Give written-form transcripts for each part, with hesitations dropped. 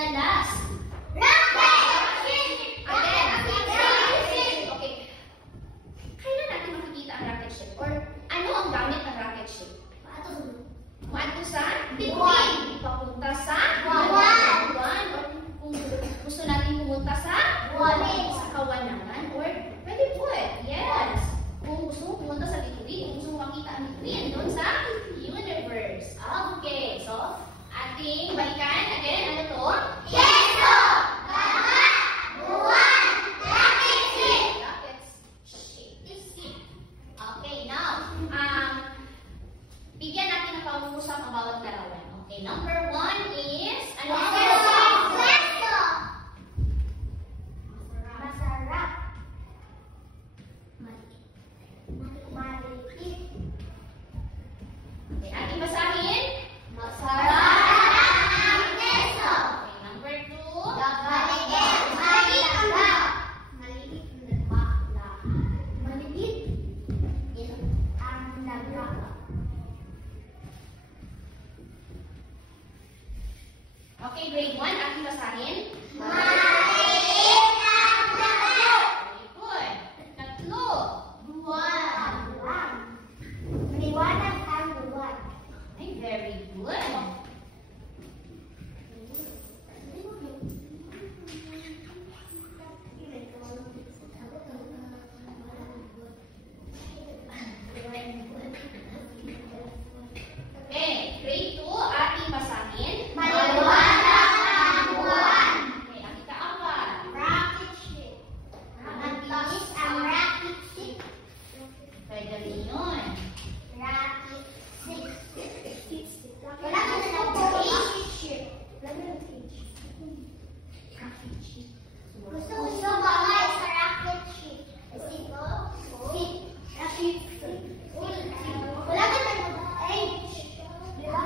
The last. Rocket ship. Again, rocket ship. Okay. Kailan natin makikita ang rocket ship? Or ano ang gamit ng rocket ship? Maadto sa bituin. Papunta sa buwan. Or kung gusto natin pumunta sa kawanangan. Or pwede po yes. Kung gusto mo pumunta sa bituin, kung gusto mo makita ang bituin doon sa universe. Okay. So, ating balikan again. Ano to? Keso. Dagat. Buwan. Rocket ship. Rocket ship. Okay, now, bigyan natin ng pangungusap ang bawat larawan. Okay, number 1 is, ano? Keso. Masarap. Maliit. Okay, ating basahin. Masarap ang keso. Okay, number 2. Maliit. Maliit ang dagat. Maliit ang dagat. Okay, grade 1, ating basahin. Maliit ang dagat. Very good. Tatlo. Buwan. Maliwanag ang buwan. Okay, very good. Okay, grade 2, ating basahin. Maliwanag ang buwan. Okay, ang ika-4. Rocket ship. Maliit ang rocket ship. Pwede rin yun. Rocket ship. Wala ka na ng rocket ship. Gusto ko sumakay sa rocket ship. Wala ka na ng H. Diba?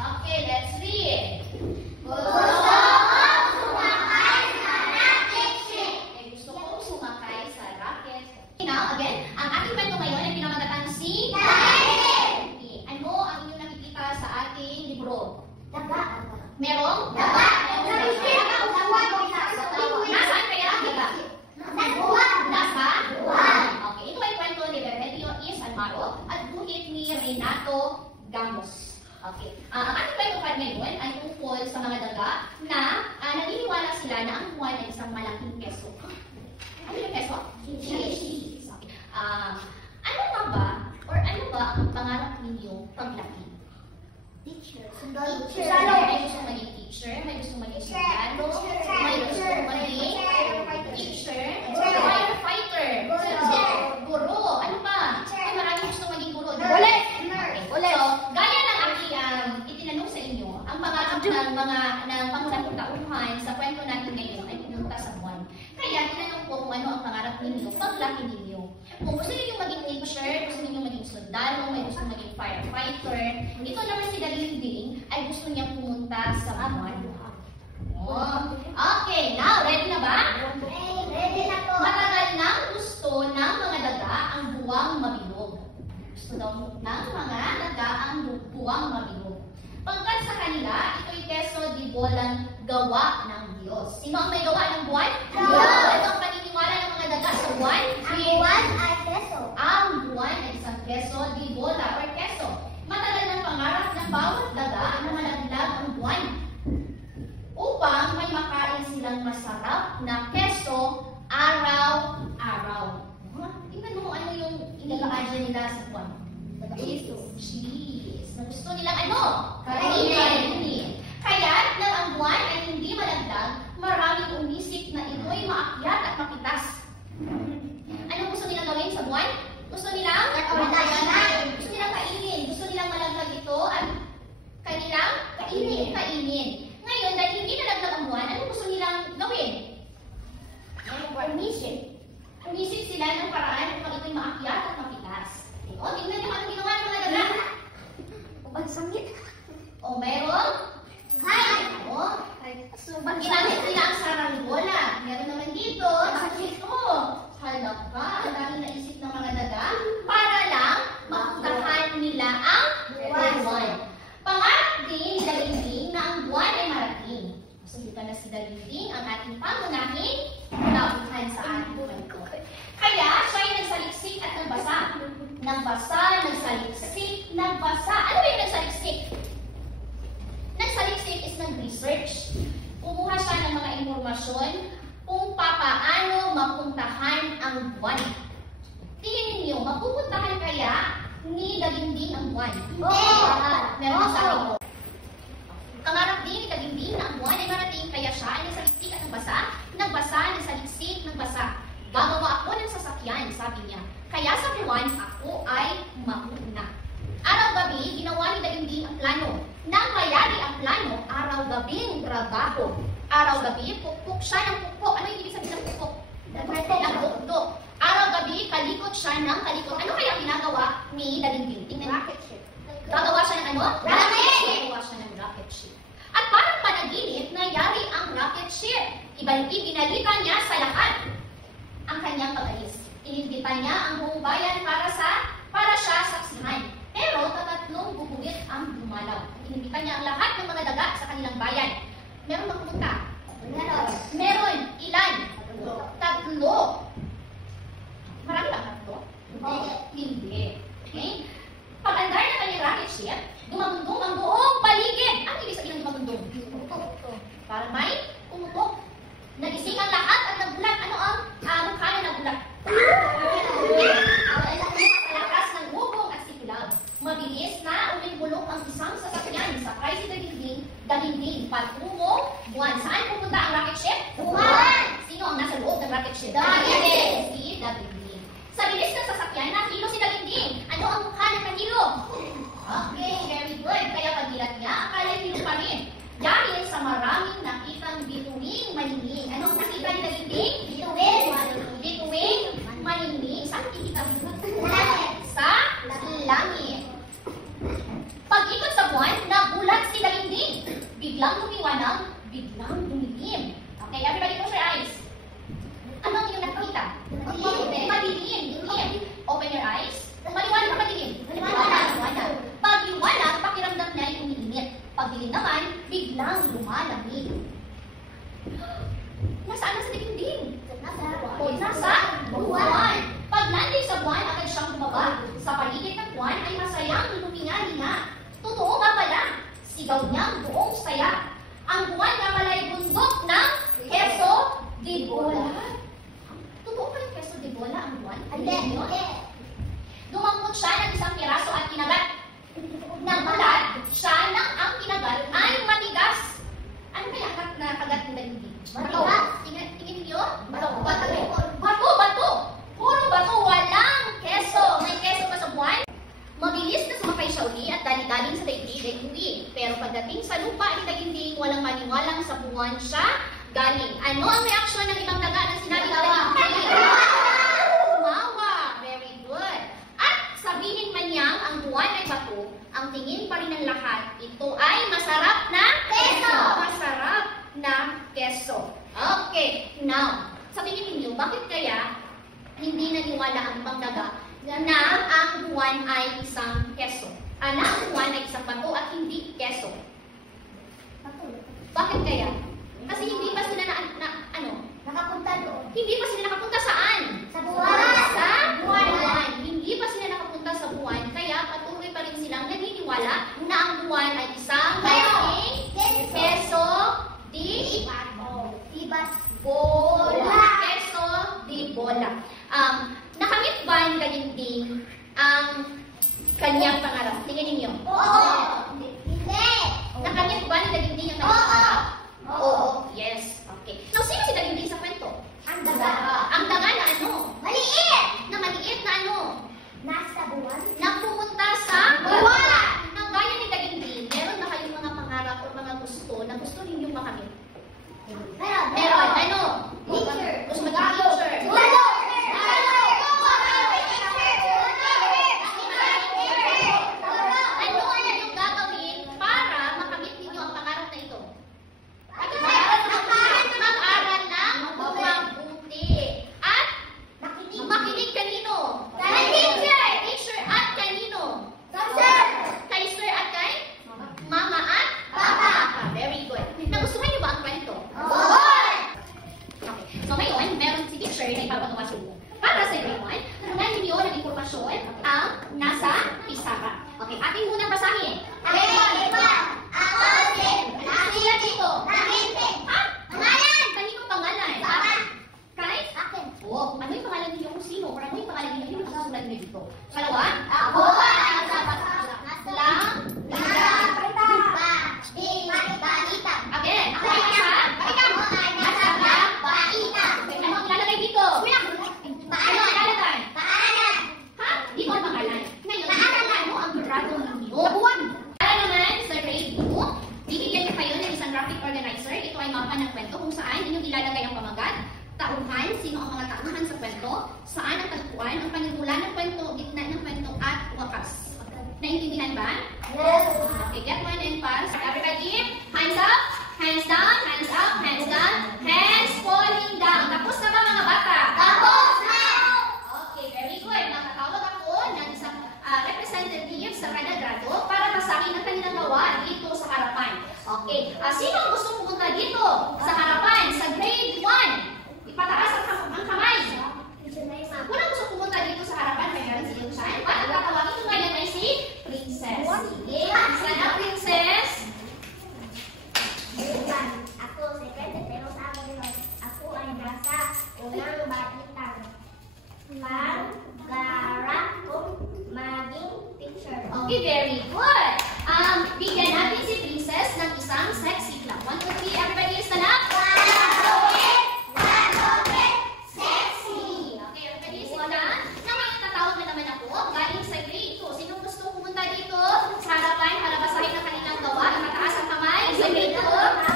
Okay, let's read. Gusto ko sumakay sa rocket ship. Okay, gusto kong sumakay sa rocket. Okay, now, again, ang ating kwento ngayon ay pinamagatang si Dahil. Okay, ano ang inyong nakikita sa ating libro? Daga. Merong? Daga. Nasaan kaya ang daga? Nasa? Okay, ito ay kwento ni Berhelio Is Almaro at guhit ni Renato Gamos. Okay, ang ating kwento ngayon ay tungkol sa mga daga na naniniwala sila na ang buwan ay isang malaking keso. Ano yung keso? Cheese. Ano nga ba, or ano ba ang pangarap ninyo paglaki? Teacher. May gusto maging teacher, may gusto maging sundalo, may gusto maging teacher, firefighter, guro, ano pa? Ay, maraming gusto maging guro. Ulit. So, gaya ng aking itinanong sa inyo, ang pangarap ng pangunahing tauhan sa kwento natin ngayon ay pumunta sa buwan. Kaya, tinanong ko kung ano ang pangarap ninyo paglaki ninyo. Kung gusto niyo maging teacher, gusto niyo maging sundalo, may gusto maging firefighter, ito naman si Dalinding ay gusto niya pumunta sa buwan. Oh. Okay, now, ready na ba? Ready na po. Matagal nang gusto ng mga daga ang buwang mabilog. Gusto daw ng mga daga ang buwang mabilog. Pagkat sa kanila, ito'y keso di bolang gawa ng Diyos. Sino ang may gawa ng buwan? Diyos! Ito ang paniniwala ng mga daga sa buwan? Ang buwan ay keso. Ang buwan ay isang keso di bola or keso. Matagal ng pangarap ng bawat daga na malaglag ang buwan upang may makain silang masarap na keso araw-araw. Tingnan mo ano yung inilaadya nila sa buwan. Cheese. Na gusto nilang ano? Kainin. Kaya nang ang buwan ay hindi malaglag, maraming umisip na ito'y maakyat at mapitas. Ano gusto nilang gawin sa buwan? Gusto nilang kainin. Gusto nilang kainin. Gusto nilang malaglag ito at kanilang kainin. Ngayon, dahil hindi nalaglag ang buwan, ano gusto nilang gawin? Umisip sila ng paraan upang ito'y maakyat at mapitas. O, tingnan niyo ano ginawa ng mga daga. Pagsangit. O, meron? O, ginamit nila ang saranggola. Meron naman dito, ito. Halaka, ang daming naisip ng mga daga para lang mapuntahan nila ang buwan. research. Kumuha siya ng mga impormasyon kung papaano mapuntahan ang buwan. Tingin ninyo, mapupuntahan kaya ni Daginding ang buwan? Meron sa sabi ko. Kangarap din ni Daginding na ang buwan ay marating, kaya siya ay nasaliksik at nasaliksik, nagbasa. Gagawa ako ng sasakyan, sabi niya. Kaya sa buwan, ako ay mauna. Araw-gabi, ginawa ni Daginding ang plano. Nang mayari ang plano, araw-gabing trabaho. Araw-gabi, pukpok siya ng pukpok. Ano yung ibig sabihin ng pukpok? Nagdukdok. Araw-gabi, kalikot siya ng kalikot. Ano kaya ginagawa ni Daginding? Tingnan niyo. Gagawa siya ng ano? Gagawa siya ng rocket ship. At parang panaginip, nangyari ang rocket ship. Ibinalita niya sa lahat ang kanyang pag-alis. Inimbita niya ang buong bayan para siya saksihan. Pero tatlong bubuwit ang dumalaw. Inimbita niya ang lahat ng mga daga sa kanilang bayan. Meron bang pumunta? Meron. Ilan? Tatlo. Marami ba tatlo? Hindi. Okay? Pag-andar na kanyang rocket ship, dumagundong ang buong paligid. Ano ibig sabihin ng dumagundong? Para may umutok. Nagising ang lahat at nagulat. Ano ang mukha na nagulat? Lakas ng bubong at sikulab. Mabilis na umimbulok ang isang sasakyan sa si Daginding patungo buwan. Saan pupunta ang rocket ship? Buwan! Sino ang nasa loob ng rocket ship? Daginding! Si Daginding. Sa bilis ng sasakyan, nahilo si Daginding. Ano ang mukha ng nahilo? Okay, very good. Kaya pagilat niya, akala hilo pa rin. Dahil sa maraming nakitang bituing maningning. Anong nakita ni Daginding? Bituing maningning. Saan nakikita mo? Sa langit. Pag-ikot sa buwan, nagulat si Daginding. Biglang lumiwanag, biglang dumilim. Okay, everybody close your eyes. Ano ang inyong nakikita? Madilim. Open your eyes. Maliwanag na madilim. Maliwanag. Pag liwanag, pakiramdam niya ay umiinit. Pag dilim naman, biglang lumalamig. Nasaan na sa Daginding? Nasa buwan. Pag landing sa buwan, agad siyang bumaba. Sa paligid ng buwan ay masayang luminga-linga. Totoo nga pala, sigaw niyang buong saya. Ang buwan nga pala ay bundok ng Quezon de Bola. Totoo ba yung Quezon de Bola ang buwan? Hindi. Dumangkot siya ng isang piraso at kinagat. Nagulat siya nang ang kinagat ay matigas. Ano kaya nakagat ni Daginding? Matigas. Tingin niyo? Bato. Puro bato. Walang keso. May keso pa sa buwan? Mabilis na sumakay siya uli at dali-daling sa daigdig uwi. Pero pagdating sa lupa ni Daginding, walang maniwalang sa buwan siya galing. Ano ang reaksyon ng ibang daga na sinabi ni Daginding? Tumawa. Very good. At sabihin man niyang ang buwan ay bato, ang tingin pa rin ng lahat, ito ay masarap na keso. Masarap na keso. Okay. Now, sa tingin ninyo, bakit kaya hindi naniwala ang ibang daga na ang buwan ay isang keso? Na ang buwan ay isang bato at hindi keso? Bakit kaya? Kasi hindi pa sila nakapunta doon. Hindi pa sila nakapunta saan? Sa buwan. Sa buwan. Hindi pa sila nakapunta sa buwan, kaya patuloy pa rin silang naniniwala na ang buwan ay isang keso di bola. Keso di bola. Nakamit ba ni Daginding ang kanyang pangarap? Tingnan ninyo. Oo. tauhan, sino ang mga tauhan sa kwento, saan ang tagpuan, ang panimula ng kwento, gitna ng kwento, at wakas. Naintindihan ba? Yes. Okay, get one and pass. Everybody, hands up, hands down, hands up, hands down, hands falling down. Tapos na ba mga bata? Tapos na. Okay, very good. Nakatawag ako ng isang representative sa kada grado para basahin ang kanilang gawa dito sa harapan. Okay, sino ang gustong pumunta dito sa harapan sa grade 1? Ipataas ang kamay. Kung ang gustong pumunta dito sa harapan, may meron si Yusan. Ang tatawagin ko ngayon ay si Princess. Sige, sana Princess. Ako, second, pero sa akin, ako ay nasa unang batitan. Pangarap kong maging teacher. Okay, very good. Bigyan natin si Princess ng isang sexy clap. 1, 2, 3, everybody stand up. Sexy. Okay, everybody sit down. Na may tatawag na naman ako galing sa grade 2. Sino gusto pumunta dito sa harapan para basahin ang kanilang gawa? Mataas ang kamay sa grade 2.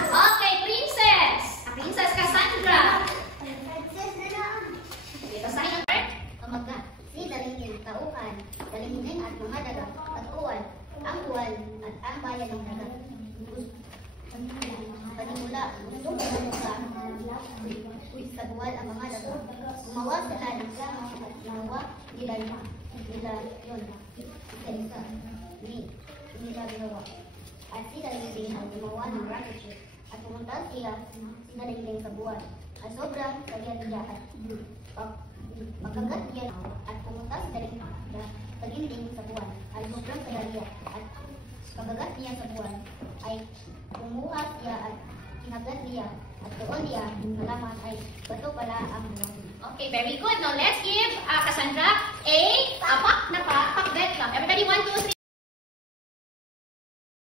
Okay, Princess. Princess Cassandra. Okay, basahin ang part. Kamaga, si dalingin, tauhan, dalingin at mga daga, at uwan, ang buwan, at ang bayan ng daga. Panimula, gusto ko sa buwan ang mga daga. Gumawa sila ng plano at nawa nila yun. Isa-isa, nila ginawa. At si dalingin ang gumawa ng rocket ship. At pumunta siya si dalingin sa buwan. At sobrang kaya niya at pagkagat niya at pumunta si dalingin sa buwan. Ay sobrang kaya niya at pagkagat niya sa buwan ay kumuha siya at kinagat niya at doon niya nalaman ay bato pala ang buwan. Okay, very good. Now let's give Cassandra a pak na pakbet clap. Everybody, 1, 2, 3.